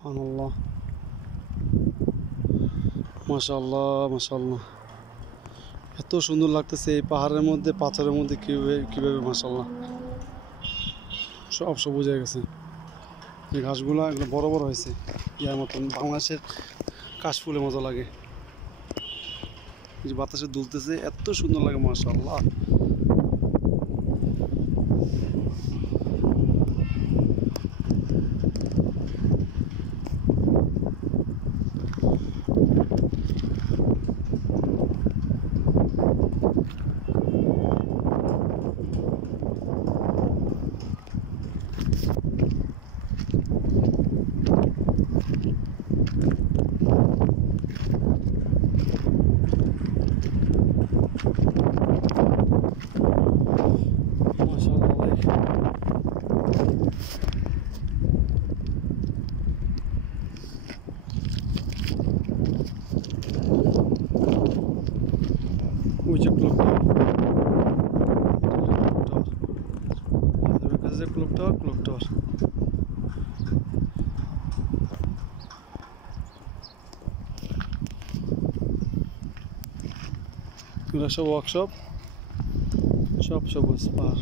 সুবহানাল্লাহ, মাশাআল্লাহ মাশাআল্লাহ। এত সুন্দর লাগতেছে এই পাহাড়ের মধ্যে, পাথরের মধ্যে কিভাবে কিভাবে মাশাআল্লাহ সব সবুজ হয়ে গেছে। এই ঘাসগুলো এগুলো বড় বড় হয়েছে, ইয়ার মতন বাংলাদেশের কাশফুলের মতো লাগে। যে বাতাসে দুলতেছে এত সুন্দর লাগে মাশাআল্লাহ। মাশাআল্লাহ ভাই। ওই যে ক্লক টাওয়ার, কাছে ক্লক টাওয়ার, ক্লক টাওয়ার। এগুলো সব ওয়ার্কশপ, সব সবুজ পাহাড়।